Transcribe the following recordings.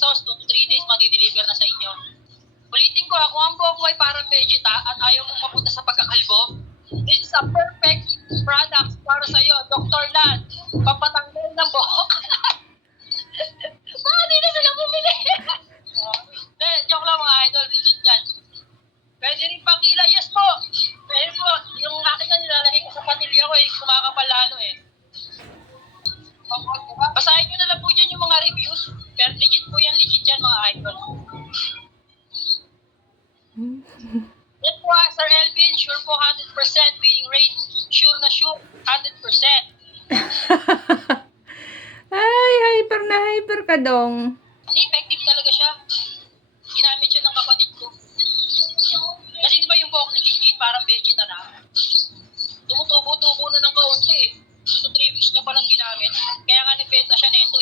pesos, 2 to 3 days, madideliver na sa inyo. Ulitin ko, kung ang buhok mo ay parang vegeta at ayaw mong mapunta sa pagkakalbo, this is a perfect product para sa iyo, Dr. Lan. Papatanggal ng buhok. Bakit hindi na sila bumili? Joke lang mga idol, legit yan. Pwede rin pang kilay, yes po. Pwede po, yung akin na nilalagay ko sa patilya ko kumakapal lalo Basahin nyo na lang po dyan yung mga reviews. Pero legit po yan, legit yan mga idol. Yan po Sir Elvin, sure po 100% winning rate. Sure na sure, 100%. Ay, hyper na hyper ka dong. Effective talaga siya. Ginamit siya ng kapatid ko. Kasi di ba yung buhok ni Gigi, parang vegeta na. Tumutubo-tubo na ng kaunti 2 to 3 weeks niya palang ginamit. Kaya nga nagbenta siya neto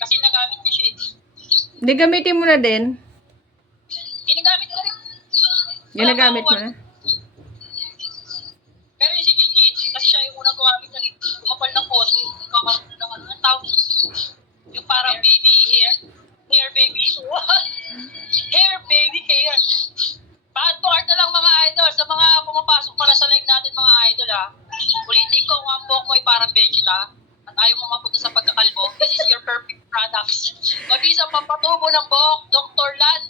Kasi nagamit niya siya Di gamitin mo na din. Ginagamit ko rin. Ginagamit mo na. Pero yung si Gigi, kasi siya yung unang gumamit na kumapal ng konti. Kakaroon ng ano, tawag. Yung parang baby hair. Hair baby. Hair baby hair. Pa-art na lang mga idol. Sa mga pumapasok pala sa live natin mga idol Ulitin ko, kung ang buhok mo ay parang vegeta at ayaw mo mapunta sa pagkakalbo, this is your perfect products. Mabisa pampatubo ng buhok, Dr. Lan.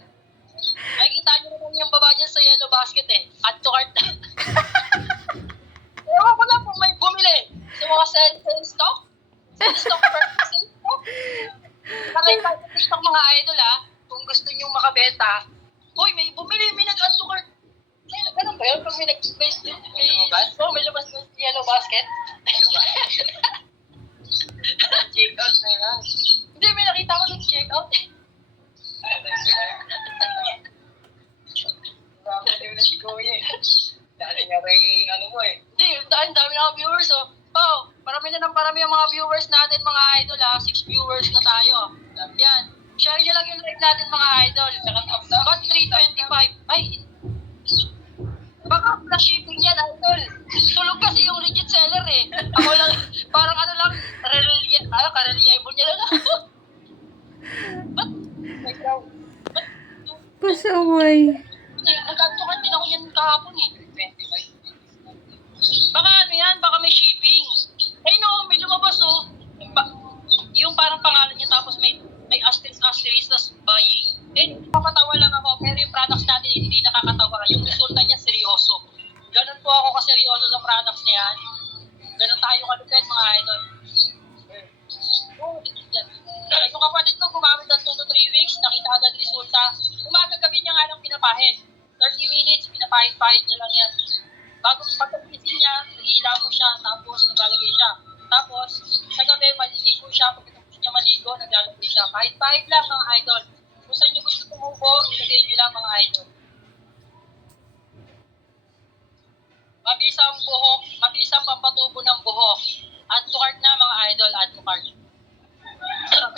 Makikita nyo naman yung baba dyan sa yellow basket Add to cart. Ewan ko lang kung may bumili sa mga sell stock. Sell stock purchase stock. Kalay tayo sa TikTok mga idol kung gusto nyo makabenta. Uy, may bumili, may nag-add to cart. Ganun ba yun? Pag may may labas na yellow basket? Check out na yun. Hindi, may nakita ko nag-check out Hindi mo na si Kuya Dali nga rin Hindi, dami na mga viewers parami na ng parami ang mga viewers natin mga idol 6 viewers na tayo. Yan. Share nyo lang yung live natin mga idol. Ba't 325? Ay, baka na shipping yan, idol. Tulog kasi yung legit seller Ako lang, parang kareliable niya lang Ba't? Pasaway. Nagkantukan din ako yan kahapon Baka baka may shipping. May lumabas yung parang pangalan niya tapos may asterisk tas buying. Nakakatawa lang ako, pero yung products natin hindi nakakatawa. Yung resulta niya seryoso. Ganun po ako kaseryoso sa products na yan. Ganun tayo kalupit mga idol. Yung kapatid ko gumamit ng 2 to 3 weeks, nakita agad resulta. Umaga-gabi niya nga lang pinapahid. 30 minutes, pinapahid-pahid niya lang yan. Bago pagkagising niya, nag-iila mo siya, tapos naglalagay siya. Tapos, sa gabi, maliligo siya. Pagkatapos niya maligo, naglalagay siya. Pahid-pahid lang mga idol. Kung saan niyo gusto tumubo, ilagay niyo lang mga idol. Mabilis ang buhok, mabilis ang pampatubo ng buhok. Add to cart na mga idol, add to cart.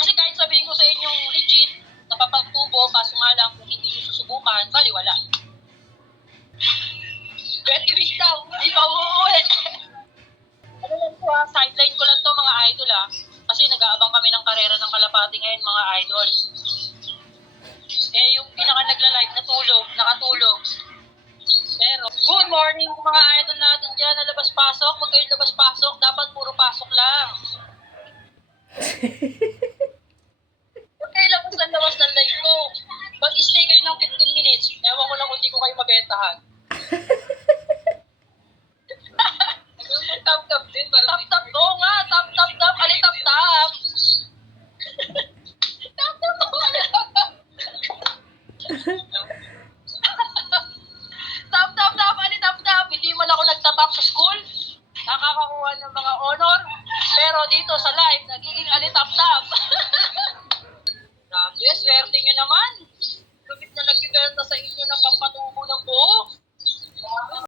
Kasi kahit sabihin ko sa inyong legit, napapagtubo, kaso nga lang kung hindi nyo susubukan, baliwala. 20 weeks daw, hindi pa uuwi. Ano lang po sideline ko lang to mga idol Kasi nag-aabang kami ng karera ng kalapati ngayon mga idol. Yung pinaka nagla-live nakatulog. Pero, good morning mga idol natin dyan na labas-pasok. Huwag kayong labas-pasok, dapat puro pasok lang. Huwag kayo labas ng live ko. Mag-stay kayo ng 15 minutes. Ewan ko lang kung hindi ko kayo mabentahan. Tap-tap din. Tap-tap. Oo nga. Tap-tap-tap. Ali-tap-tap. Tap-tap. Ali-tap-tap. Tap-tap-tap. Ali-tap-tap. Hindi man ako nagtatap sa school. Nakakakuha ng mga honor. Pero dito sa live, nagiging ali-tap-tap. Grabe, swerte nyo naman. Lumit na nagbibenta sa inyo ng pampatubo ng buhok.